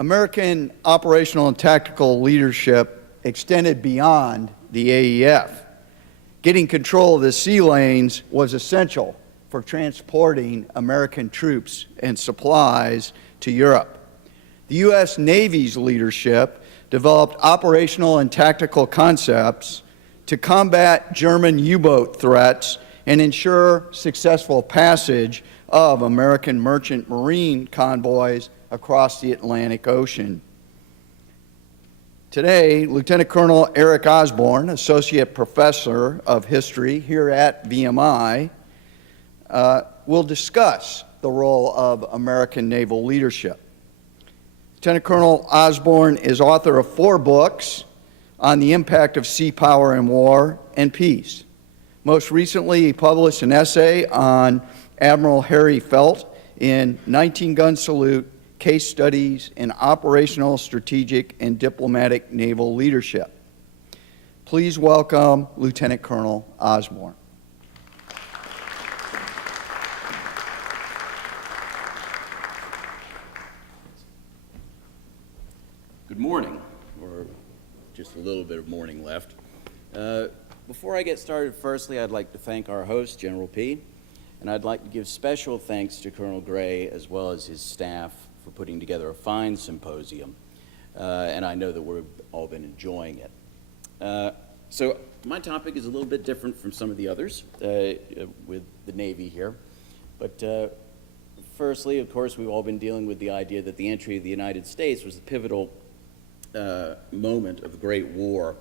American operational and tactical leadership extended beyond the AEF. Getting control of the sea lanes was essential for transporting American troops and supplies to Europe. The U.S. Navy's leadership developed operational and tactical concepts to combat German U-boat threats and ensure successful passage of American merchant marine convoys across the Atlantic Ocean. Today, Lieutenant Colonel Eric Osborne, Associate Professor of History here at VMI, will discuss the role of American naval leadership. Lieutenant Colonel Osborne is author of 4 books on the impact of sea power in war and peace. Most recently, he published an essay on Admiral Harry Felt in 19-Gun Salute, Case Studies in Operational, Strategic, and Diplomatic Naval Leadership. Please welcome Lieutenant Colonel Osborne. Good morning, or just a little bit of morning left. Before I get started, firstly, I'd like to thank our host, General P., and I'd like to give special thanks to Colonel Gray as well as his staff for putting together a fine symposium, and I know that we've all been enjoying it. So my topic is a little bit different from some of the others with the Navy here, but firstly, of course, we've all been dealing with the idea that the entry of the United States was the pivotal moment of the Great War.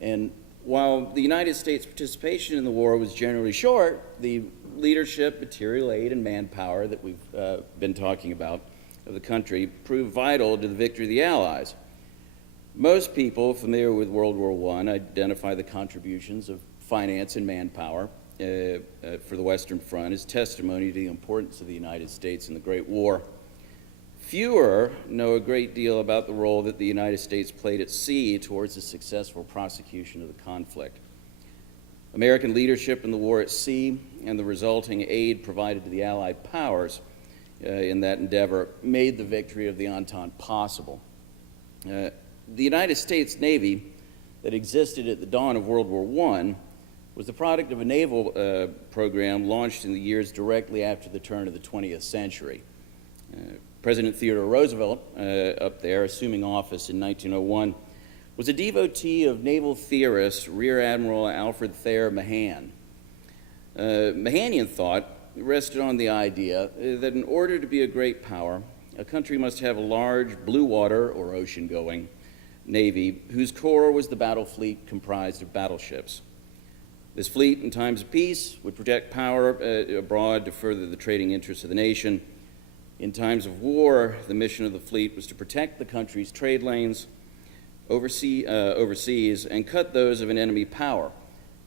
And while the United States' participation in the war was generally short, the leadership, material aid, and manpower that we've been talking about of the country proved vital to the victory of the Allies. Most people familiar with World War I identify the contributions of finance and manpower for the Western Front as testimony to the importance of the United States in the Great War. Fewer know a great deal about the role that the United States played at sea towards the successful prosecution of the conflict. American leadership in the war at sea and the resulting aid provided to the Allied powers in that endeavor made the victory of the Entente possible. The United States Navy that existed at the dawn of World War I was the product of a naval program launched in the years directly after the turn of the 20th century. President Theodore Roosevelt, up there, assuming office in 1901, was a devotee of naval theorist Rear Admiral Alfred Thayer Mahan. Mahanian thought rested on the idea that in order to be a great power, a country must have a large blue water or ocean-going navy whose core was the battle fleet comprised of battleships. This fleet, in times of peace, would project power abroad to further the trading interests of the nation. In times of war, the mission of the fleet was to protect the country's trade lanes overseas and cut those of an enemy power,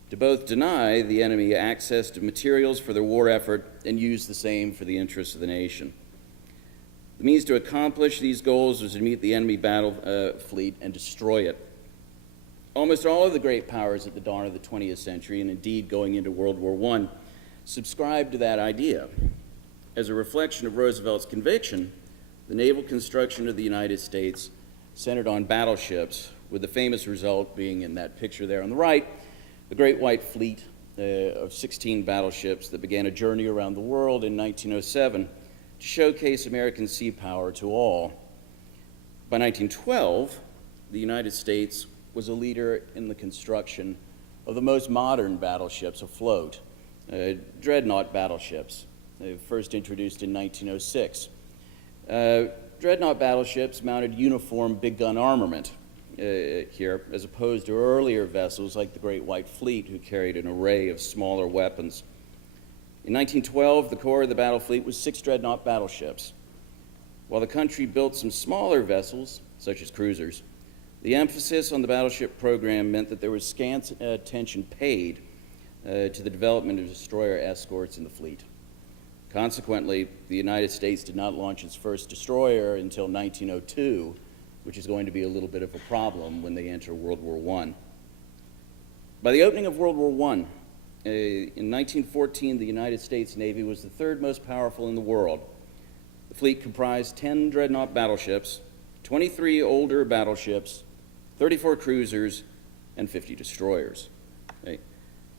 to both deny the enemy access to materials for their war effort and use the same for the interests of the nation. The means to accomplish these goals was to meet the enemy battle fleet and destroy it. Almost all of the great powers at the dawn of the 20th century, and indeed going into World War I, subscribed to that idea. As a reflection of Roosevelt's conviction, the naval construction of the United States centered on battleships, with the famous result being in that picture there on the right, the Great White Fleet of 16 battleships that began a journey around the world in 1907 to showcase American sea power to all. By 1912, the United States was a leader in the construction of the most modern battleships afloat, dreadnought battleships. They were first introduced in 1906. Dreadnought battleships mounted uniform big gun armament here, as opposed to earlier vessels like the Great White Fleet, who carried an array of smaller weapons. In 1912, the core of the battle fleet was 6 dreadnought battleships. While the country built some smaller vessels, such as cruisers, the emphasis on the battleship program meant that there was scant attention paid to the development of destroyer escorts in the fleet. Consequently, the United States did not launch its first destroyer until 1902, which is going to be a little bit of a problem when they enter World War I. By the opening of World War I, in 1914, the United States Navy was the 3rd most powerful in the world. The fleet comprised 10 dreadnought battleships, 23 older battleships, 34 cruisers, and 50 destroyers. Okay.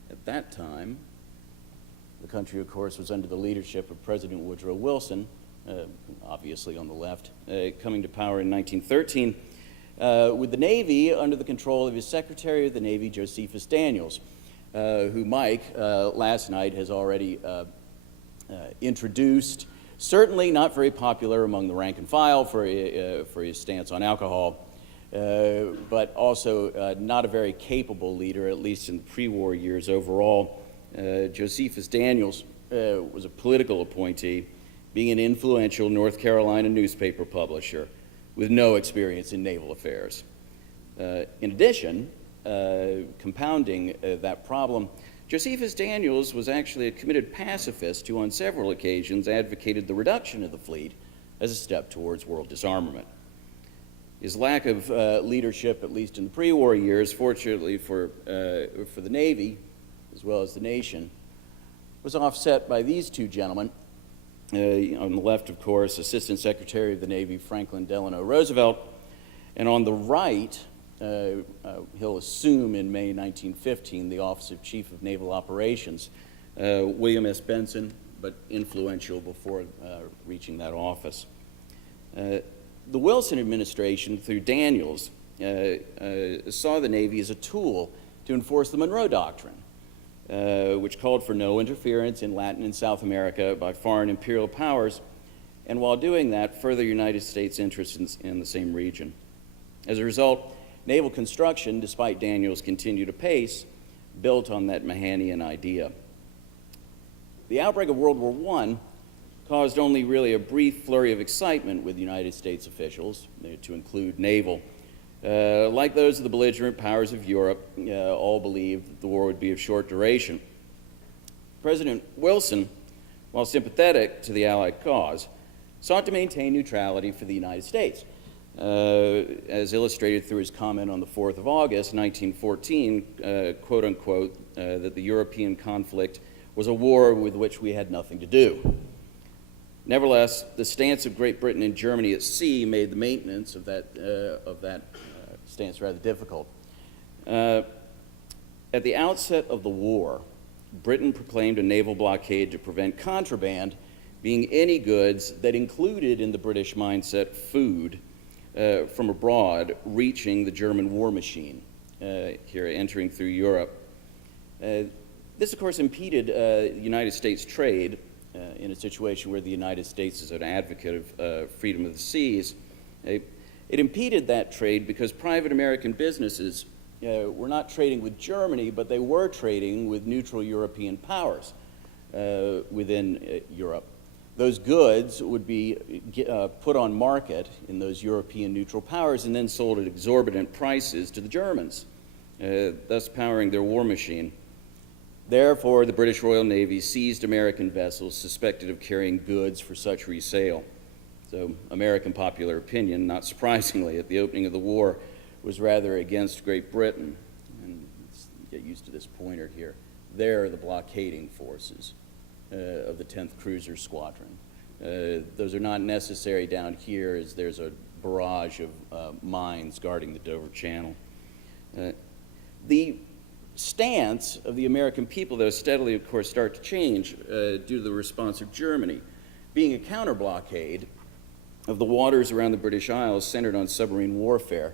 At that time, the country, of course, was under the leadership of President Woodrow Wilson, obviously on the left, coming to power in 1913, with the Navy under the control of his Secretary of the Navy, Josephus Daniels, who Mike, last night, has already introduced. Certainly not very popular among the rank and file for his stance on alcohol, but also not a very capable leader, at least in the pre-war years overall. Josephus Daniels was a political appointee, being an influential North Carolina newspaper publisher with no experience in naval affairs. In addition, compounding that problem, Josephus Daniels was actually a committed pacifist who on several occasions advocated the reduction of the fleet as a step towards world disarmament. His lack of leadership, at least in the pre-war years, fortunately for the Navy, as well as the nation, was offset by these two gentlemen. On the left, of course, Assistant Secretary of the Navy Franklin Delano Roosevelt, and on the right, he'll assume in May 1915 the office of Chief of Naval Operations, William S. Benson, but influential before reaching that office. The Wilson administration, through Daniels, saw the Navy as a tool to enforce the Monroe Doctrine, which called for no interference in Latin and South America by foreign imperial powers, and while doing that, further United States interests in the same region. As a result, naval construction, despite Daniels' continued apace, built on that Mahanian idea. The outbreak of World War I caused only really a brief flurry of excitement with United States officials, to include naval. Like those of the belligerent powers of Europe, all believed that the war would be of short duration. President Wilson, while sympathetic to the Allied cause, sought to maintain neutrality for the United States, as illustrated through his comment on the 4th of August, 1914, quote unquote, that the European conflict was a war with which we had nothing to do. Nevertheless, the stance of Great Britain and Germany at sea made the maintenance of that stance rather difficult. At the outset of the war, Britain proclaimed a naval blockade to prevent contraband being any goods that included in the British mindset food from abroad reaching the German war machine here entering through Europe. This, of course, impeded United States trade in a situation where the United States is an advocate of freedom of the seas. It impeded that trade because private American businesses were not trading with Germany, but they were trading with neutral European powers within Europe. Those goods would be put on market in those European neutral powers and then sold at exorbitant prices to the Germans, thus powering their war machine. Therefore, the British Royal Navy seized American vessels suspected of carrying goods for such resale. So American popular opinion, not surprisingly, at the opening of the war was rather against Great Britain. And let's get used to this pointer here. They're the blockading forces of the 10th Cruiser Squadron. Those are not necessary down here as there's a barrage of mines guarding the Dover Channel. The stance of the American people, though, steadily, of course, start to change due to the response of Germany. Being a counter-blockade of the waters around the British Isles centered on submarine warfare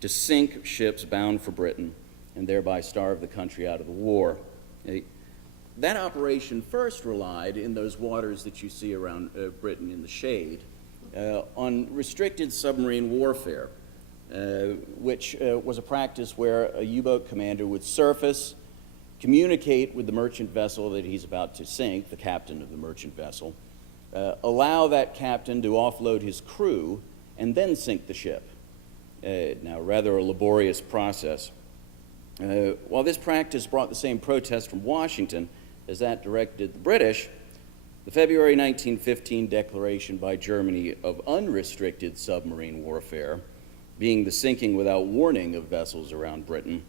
to sink ships bound for Britain and thereby starve the country out of the war. That operation first relied, in those waters that you see around Britain in the shade, on restricted submarine warfare, which was a practice where a U-boat commander would surface, communicate with the merchant vessel that he's about to sink, the captain of the merchant vessel, allow that captain to offload his crew, and then sink the ship. Now, rather a laborious process. While this practice brought the same protest from Washington as that directed at the British, the February 1915 declaration by Germany of unrestricted submarine warfare, being the sinking without warning of vessels around Britain,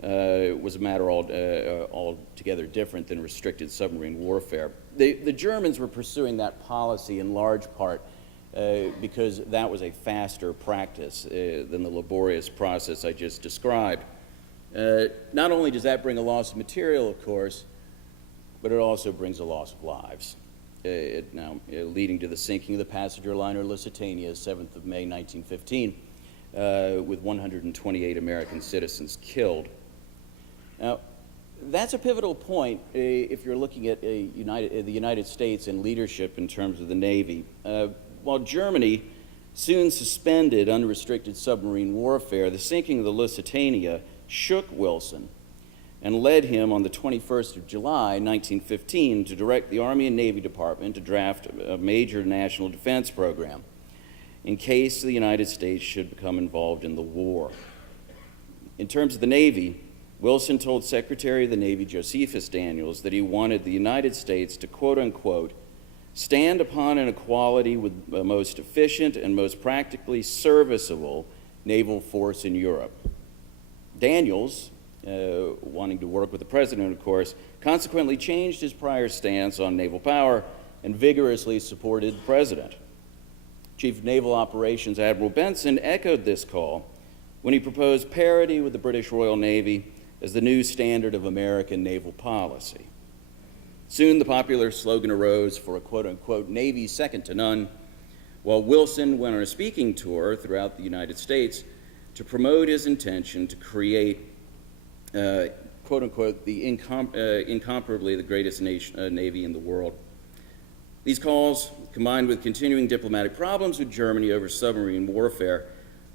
was a matter altogether different than restricted submarine warfare. The Germans were pursuing that policy in large part because that was a faster practice than the laborious process I just described. Not only does that bring a loss of material, of course, but it also brings a loss of lives, leading to the sinking of the passenger liner Lusitania, 7th of May, 1915, with 128 American citizens killed. Now, that's a pivotal point if you're looking at the United States and leadership in terms of the Navy. While Germany soon suspended unrestricted submarine warfare, the sinking of the Lusitania shook Wilson and led him on the 21st of July, 1915, to direct the Army and Navy Department to draft a major national defense program in case the United States should become involved in the war. In terms of the Navy, Wilson told Secretary of the Navy Josephus Daniels that he wanted the United States to, quote unquote, stand upon an equality with the most efficient and most practically serviceable naval force in Europe. Daniels, wanting to work with the president, of course, consequently changed his prior stance on naval power and vigorously supported the president. Chief of Naval Operations Admiral Benson echoed this call when he proposed parity with the British Royal Navy as the new standard of American naval policy. Soon the popular slogan arose for a quote-unquote Navy second to none, while Wilson went on a speaking tour throughout the United States to promote his intention to create quote-unquote the incomparably the greatest Navy in the world. These calls, combined with continuing diplomatic problems with Germany over submarine warfare,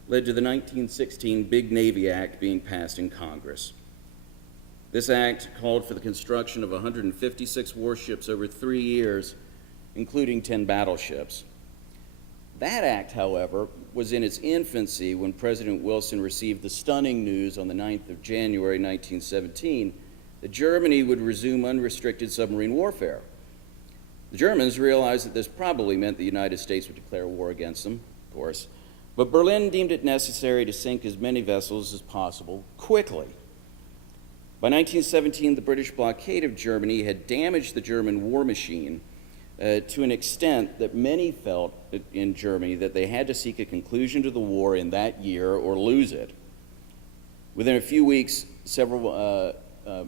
led to the 1916 Big Navy Act being passed in Congress. This act called for the construction of 156 warships over 3 years, including 10 battleships. That act, however, was in its infancy when President Wilson received the stunning news on the 9th of January 1917 that Germany would resume unrestricted submarine warfare. The Germans realized that this probably meant the United States would declare war against them, of course, but Berlin deemed it necessary to sink as many vessels as possible quickly. By 1917, the British blockade of Germany had damaged the German war machine to an extent that many felt in Germany that they had to seek a conclusion to the war in that year or lose it. Within a few weeks, several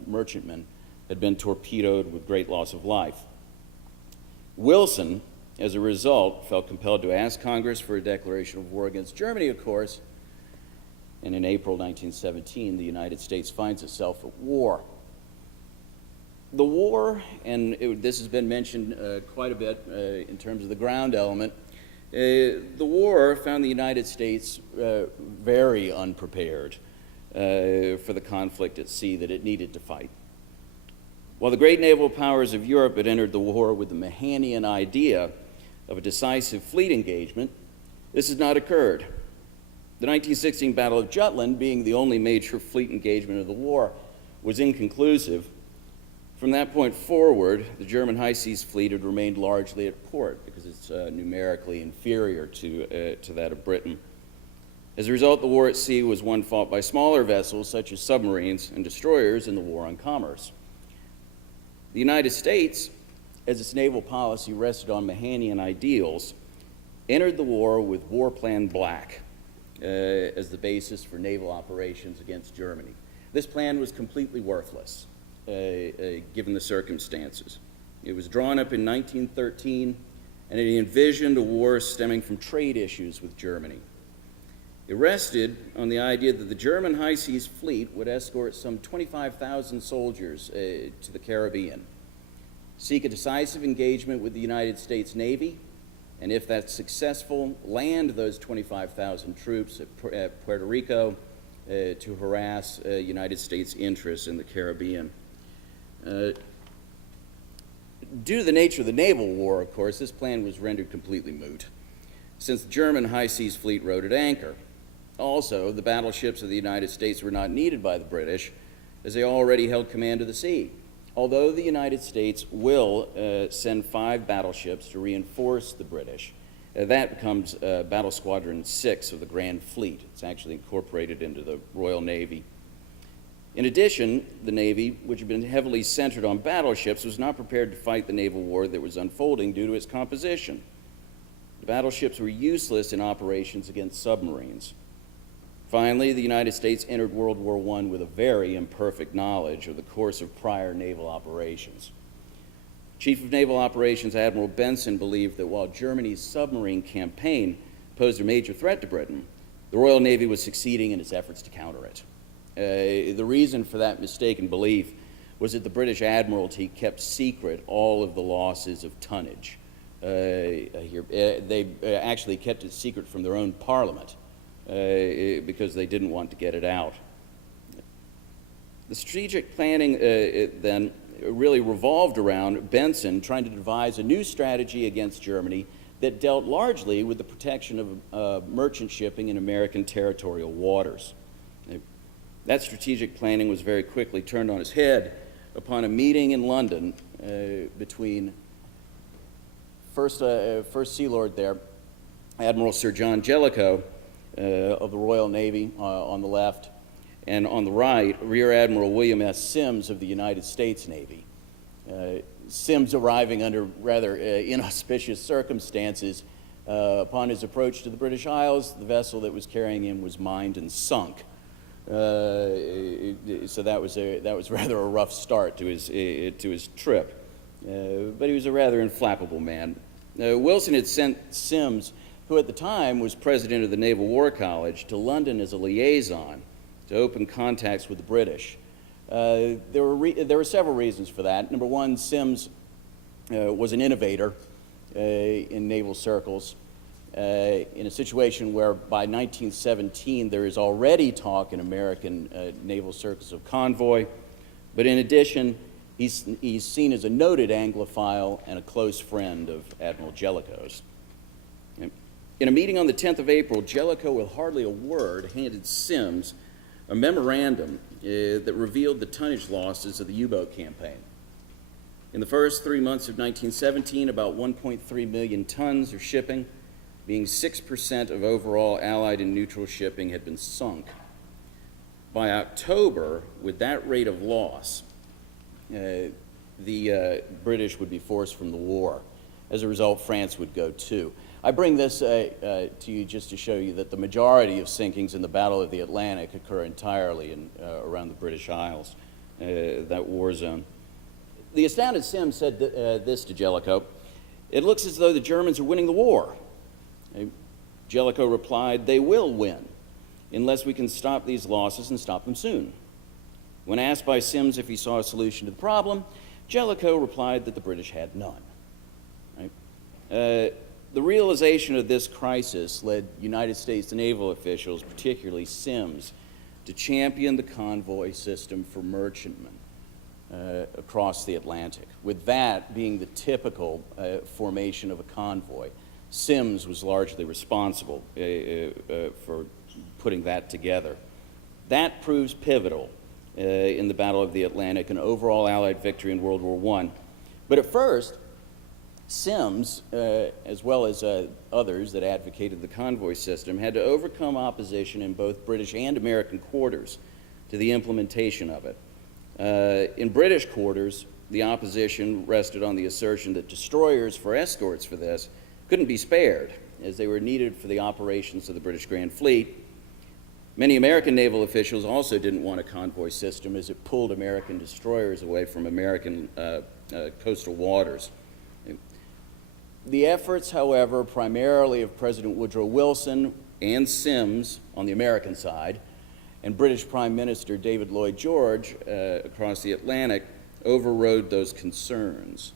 merchantmen had been torpedoed with great loss of life. Wilson, as a result, felt compelled to ask Congress for a declaration of war against Germany, of course, and in April 1917, the United States finds itself at war. The war, and this has been mentioned quite a bit in terms of the ground element, the war found the United States very unprepared for the conflict at sea that it needed to fight. While the great naval powers of Europe had entered the war with the Mahanian idea of a decisive fleet engagement, this has not occurred. The 1916 Battle of Jutland, being the only major fleet engagement of the war, was inconclusive. From that point forward, the German high seas fleet had remained largely at port because it's numerically inferior to that of Britain. As a result, the war at sea was one fought by smaller vessels such as submarines and destroyers in the war on commerce. The United States, as its naval policy rested on Mahanian ideals, entered the war with War Plan Black as the basis for naval operations against Germany. This plan was completely worthless, given the circumstances. It was drawn up in 1913, and it envisioned a war stemming from trade issues with Germany. It rested on the idea that the German high seas fleet would escort some 25,000 soldiers to the Caribbean, seek a decisive engagement with the United States Navy, and if that's successful, land those 25,000 troops at Puerto Rico to harass United States interests in the Caribbean. Due to the nature of the naval war, of course, this plan was rendered completely moot, since the German high seas fleet rode at anchor. Also, the battleships of the United States were not needed by the British, as they already held command of the sea. Although the United States will send 5 battleships to reinforce the British, that becomes Battle Squadron 6 of the Grand Fleet. It's actually incorporated into the Royal Navy. In addition, the Navy, which had been heavily centered on battleships, was not prepared to fight the naval war that was unfolding due to its composition. The battleships were useless in operations against submarines. Finally, the United States entered World War I with a very imperfect knowledge of the course of prior naval operations. Chief of Naval Operations Admiral Benson believed that while Germany's submarine campaign posed a major threat to Britain, the Royal Navy was succeeding in its efforts to counter it. The reason for that mistaken belief was that the British Admiralty kept secret all of the losses of tonnage. They actually kept it secret from their own parliament because they didn't want to get it out. The strategic planning then really revolved around Benson trying to devise a new strategy against Germany that dealt largely with the protection of merchant shipping in American territorial waters. That strategic planning was very quickly turned on its head upon a meeting in London between First Sea Lord there, Admiral Sir John Jellicoe of the Royal Navy on the left, and on the right, Rear Admiral William S. Sims of the United States Navy. Sims arriving under rather inauspicious circumstances. Upon his approach to the British Isles, the vessel that was carrying him was mined and sunk. So that was rather a rough start to his trip. But he was a rather inflappable man. Wilson had sent Sims, who at the time was president of the Naval War College, to London as a liaison to open contacts with the British. There were several reasons for that. Number one, Sims was an innovator in naval circles in a situation where by 1917 there is already talk in American naval circles of convoy, but in addition, he's seen as a noted Anglophile and a close friend of Admiral Jellicoe's. In a meeting on the 10th of April, Jellicoe, with hardly a word, handed Sims a memorandum that revealed the tonnage losses of the U-boat campaign. In the first 3 months of 1917, about 1.3 million tons of shipping, being 6% of overall Allied and neutral shipping, had been sunk. By October, with that rate of loss, the British would be forced from the war. As a result, France would go too. I bring this to you just to show you that the majority of sinkings in the Battle of the Atlantic occur entirely around the British Isles, that war zone. The astounded Sims said this to Jellicoe: "It looks as though the Germans are winning the war." Jellicoe replied, "They will win, unless we can stop these losses and stop them soon." When asked by Sims if he saw a solution to the problem, Jellicoe replied that the British had none. The realization of this crisis led United States naval officials, particularly Sims, to champion the convoy system for merchantmen across the Atlantic, with that being the typical formation of a convoy. Sims was largely responsible for putting that together. That proves pivotal in the Battle of the Atlantic and overall Allied victory in World War I. But at first, Sims, as well as others that advocated the convoy system, had to overcome opposition in both British and American quarters to the implementation of it. In British quarters, the opposition rested on the assertion that destroyers for escorts for this couldn't be spared, as they were needed for the operations of the British Grand Fleet. Many American naval officials also didn't want a convoy system, as it pulled American destroyers away from American coastal waters. The efforts, however, primarily of President Woodrow Wilson and Sims on the American side, and British Prime Minister David Lloyd George across the Atlantic, overrode those concerns.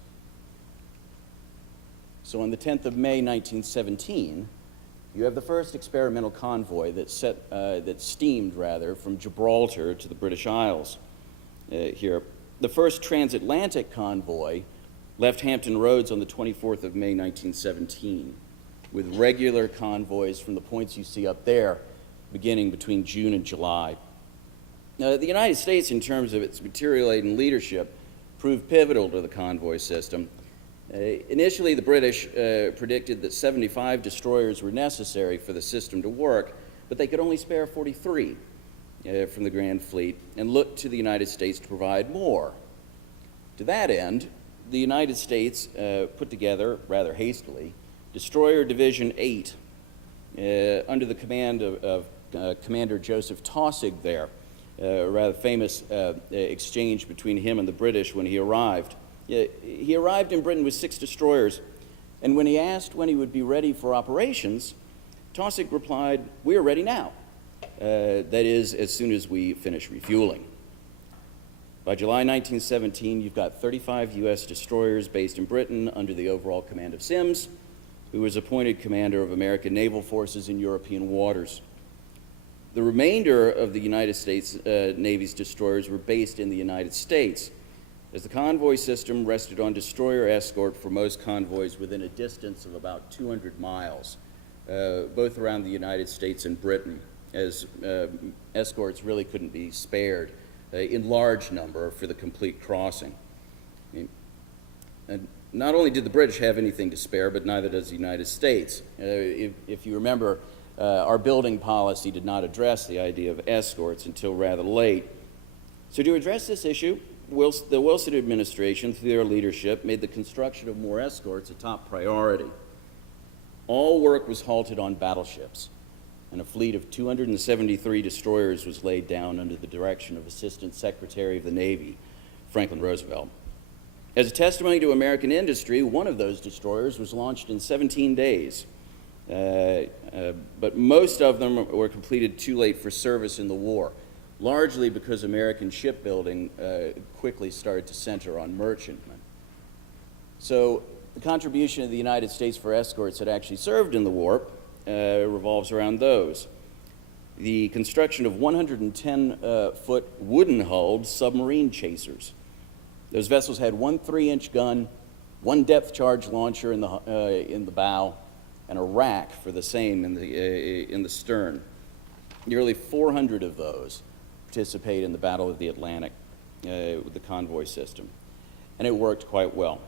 So on the 10th of May, 1917, you have the first experimental convoy that steamed from Gibraltar to the British Isles here. The first transatlantic convoy left Hampton Roads on the 24th of May, 1917, with regular convoys from the points you see up there, beginning between June and July. The United States, in terms of its material aid and leadership, proved pivotal to the convoy system. Initially, the British predicted that 75 destroyers were necessary for the system to work, but they could only spare 43 from the Grand Fleet and looked to the United States to provide more. To that end, the United States put together, rather hastily, Destroyer Division 8, under the command of Commander Joseph Taussig there, a rather famous exchange between him and the British when he arrived. He arrived in Britain with 6 destroyers, and when he asked when he would be ready for operations, Taussig replied, "We are ready now. That is, as soon as we finish refueling." By July 1917, you've got 35 U.S. destroyers based in Britain under the overall command of Sims, who was appointed commander of American naval forces in European waters. The remainder of the United States Navy's destroyers were based in the United States, as the convoy system rested on destroyer escort for most convoys within a distance of about 200 miles, both around the United States and Britain, as escorts really couldn't be spared in large number for the complete crossing. And not only did the British have anything to spare, but neither does the United States. If you remember, our building policy did not address the idea of escorts until rather late. So to address this issue, the Wilson administration, through their leadership, made the construction of more escorts a top priority. All work was halted on battleships, and a fleet of 273 destroyers was laid down under the direction of Assistant Secretary of the Navy, Franklin Roosevelt. As a testimony to American industry, one of those destroyers was launched in 17 days, but most of them were completed too late for service in the war, largely because American shipbuilding quickly started to center on merchantmen. So the contribution of the United States for escorts that actually served in the war revolves around those. The construction of 110-foot wooden-hulled submarine chasers. Those vessels had one 3-inch gun, one depth-charge launcher in the bow, and a rack for the same in the stern. Nearly 400 of those participate in the Battle of the Atlantic with the convoy system, and it worked quite well.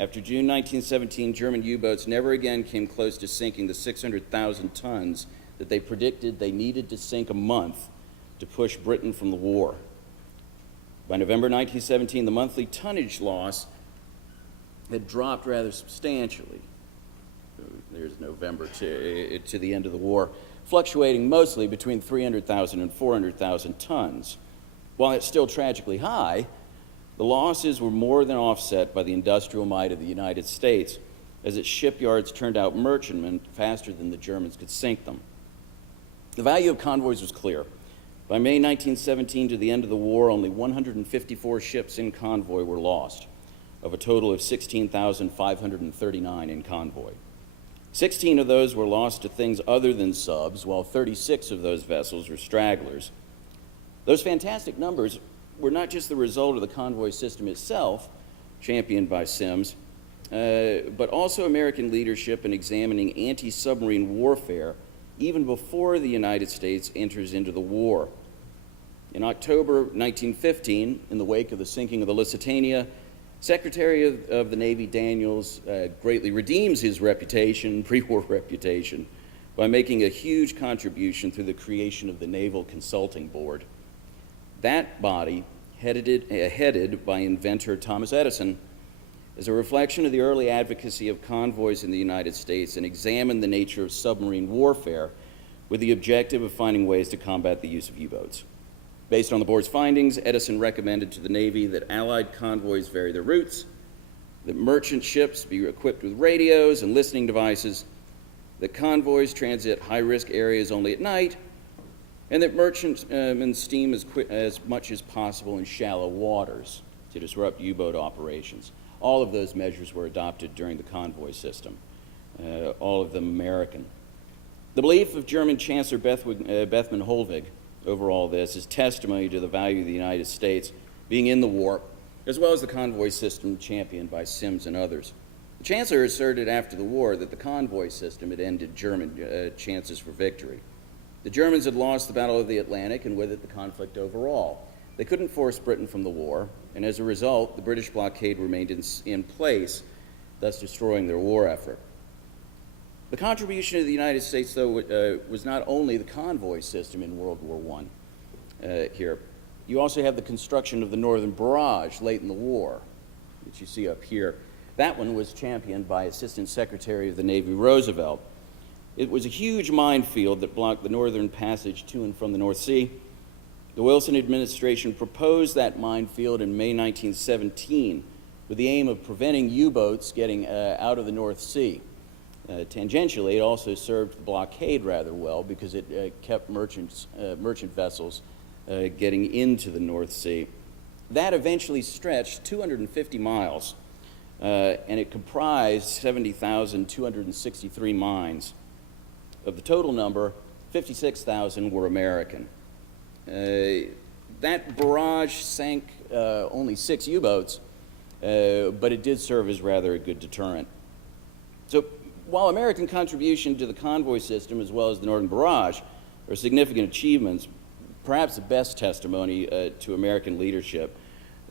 After June 1917, German U-boats never again came close to sinking the 600,000 tons that they predicted they needed to sink a month to push Britain from the war. By November 1917, the monthly tonnage loss had dropped rather substantially. There's November to the end of the war, fluctuating mostly between 300,000 and 400,000 tons. While it's still tragically high, the losses were more than offset by the industrial might of the United States, as its shipyards turned out merchantmen faster than the Germans could sink them. The value of convoys was clear. By May 1917, to the end of the war, only 154 ships in convoy were lost, of a total of 16,539 in convoy. 16 of those were lost to things other than subs, while 36 of those vessels were stragglers. Those fantastic numbers were not just the result of the convoy system itself, championed by Sims, but also American leadership in examining anti-submarine warfare even before the United States enters into the war. In October 1915, in the wake of the sinking of the Lusitania, Secretary of the Navy Daniels greatly redeems his reputation, pre-war reputation, by making a huge contribution through the creation of the Naval Consulting Board. That body, headed by inventor Thomas Edison, is a reflection of the early advocacy of convoys in the United States and examined the nature of submarine warfare with the objective of finding ways to combat the use of U-boats. Based on the board's findings, Edison recommended to the Navy that Allied convoys vary their routes, that merchant ships be equipped with radios and listening devices, that convoys transit high-risk areas only at night, and that merchantmen steam as much as possible in shallow waters to disrupt U-boat operations. All of those measures were adopted during the convoy system, all of them American. The belief of German Chancellor Bethmann Hollweg over all this is testimony to the value of the United States being in the war, as well as the convoy system championed by Sims and others. The Chancellor asserted after the war that the convoy system had ended German chances for victory. The Germans had lost the Battle of the Atlantic, and with it the conflict overall. They couldn't force Britain from the war, and as a result, the British blockade remained in place, thus destroying their war effort. The contribution of the United States, though, was not only the convoy system in World War I here. You also have the construction of the Northern Barrage late in the war, which you see up here. That one was championed by Assistant Secretary of the Navy Roosevelt. It was a huge minefield that blocked the northern passage to and from the North Sea. The Wilson administration proposed that minefield in May 1917 with the aim of preventing U-boats getting out of the North Sea. Tangentially, it also served the blockade rather well because it kept merchant vessels getting into the North Sea. That eventually stretched 250 miles, and it comprised 70,263 mines. Of the total number, 56,000 were American. That barrage sank only 6 U-boats, but it did serve as rather a good deterrent. So while American contribution to the convoy system as well as the Northern Barrage are significant achievements, perhaps the best testimony to American leadership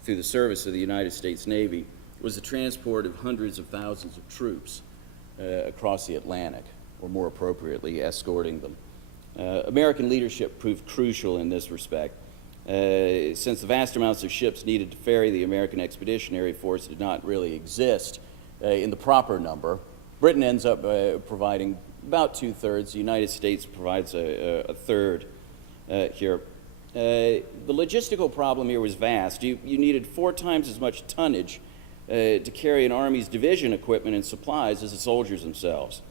through the service of the United States Navy was the transport of hundreds of thousands of troops across the Atlantic, or more appropriately, escorting them. American leadership proved crucial in this respect. Since the vast amounts of ships needed to ferry the American Expeditionary Force did not really exist in the proper number, Britain ends up providing about 2/3. The United States provides a third here. The logistical problem here was vast. You needed 4 times as much tonnage to carry an Army's division equipment and supplies as the soldiers themselves.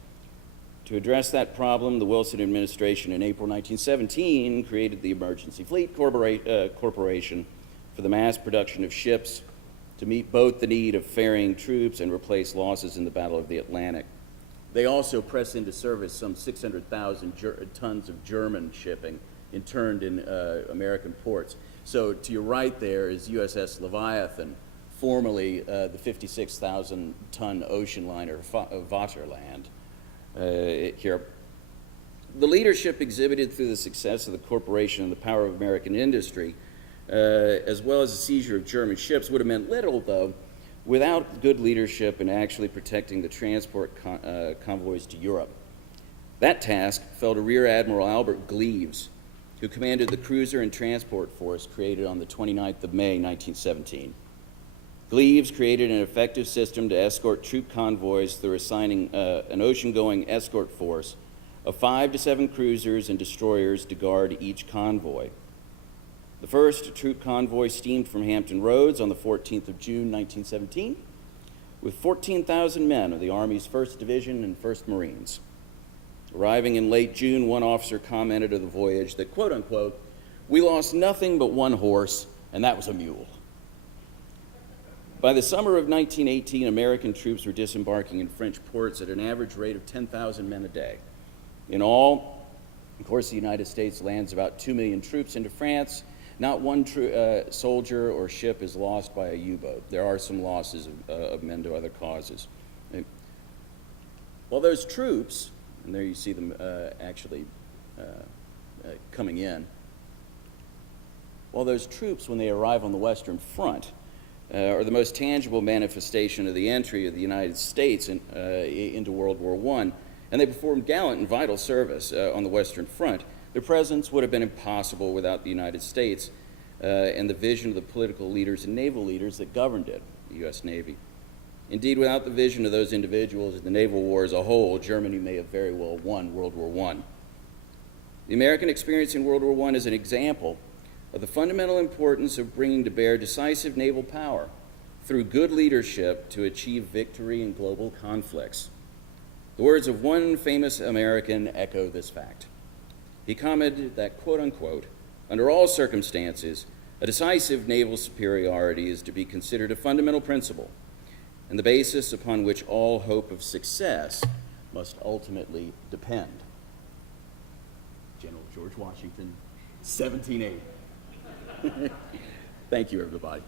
To address that problem, the Wilson administration in April 1917 created the Emergency Fleet Corporation for the mass production of ships to meet both the need of ferrying troops and replace losses in the Battle of the Atlantic. They also pressed into service some 600,000 tons of German shipping interned in American ports. So to your right there is USS Leviathan, formerly the 56,000-ton ocean liner Vaterland. Here. The leadership exhibited through the success of the corporation and the power of American industry, as well as the seizure of German ships, would have meant little, though, without good leadership in actually protecting the transport convoys to Europe. That task fell to Rear Admiral Albert Gleaves, who commanded the cruiser and transport force created on the 29th of May, 1917. Gleaves created an effective system to escort troop convoys through assigning an ocean-going escort force of 5 to 7 cruisers and destroyers to guard each convoy. The first troop convoy steamed from Hampton Roads on the 14th of June, 1917, with 14,000 men of the Army's 1st Division and 1st Marines. Arriving in late June, one officer commented of the voyage that, quote unquote, "We lost nothing but one horse, and that was a mule." By the summer of 1918, American troops were disembarking in French ports at an average rate of 10,000 men a day. In all, of course, the United States lands about 2 million troops into France. Not one soldier or ship is lost by a U-boat. There are some losses of men to other causes. While those troops, and there you see them actually coming in, while those troops, when they arrive on the Western Front, are the most tangible manifestation of the entry of the United States into World War I, and they performed gallant and vital service on the Western Front. Their presence would have been impossible without the United States and the vision of the political leaders and naval leaders that governed it, the U.S. Navy. Indeed, without the vision of those individuals and the naval war as a whole, Germany may have very well won World War I. The American experience in World War I is an example of the fundamental importance of bringing to bear decisive naval power through good leadership to achieve victory in global conflicts. The words of one famous American echo this fact. He commented that, quote unquote, "Under all circumstances, a decisive naval superiority is to be considered a fundamental principle and the basis upon which all hope of success must ultimately depend." General George Washington, 1780. Thank you, everybody.